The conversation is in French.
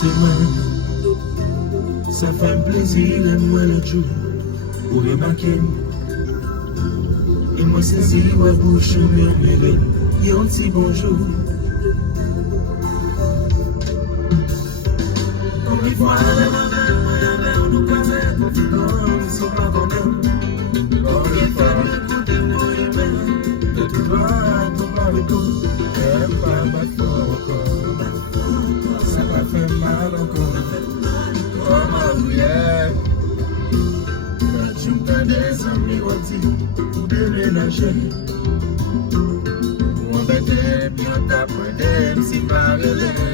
semaine. Ça fait un plaisir et moi le jour pour remarquer. Et moi saisi wa bouche murmurer un petit bonjour. On lui voit nous connaît confidence, c'est pas comme nous. On lui fait le coup de nous humain, de tout droit, tout par le tout. Elle va battre fort encore, ça va faire mal encore. Oh ma prière, quand tu me donnes des amis pour déménager. Pour embêter, bien t'apprendre, si pas relais.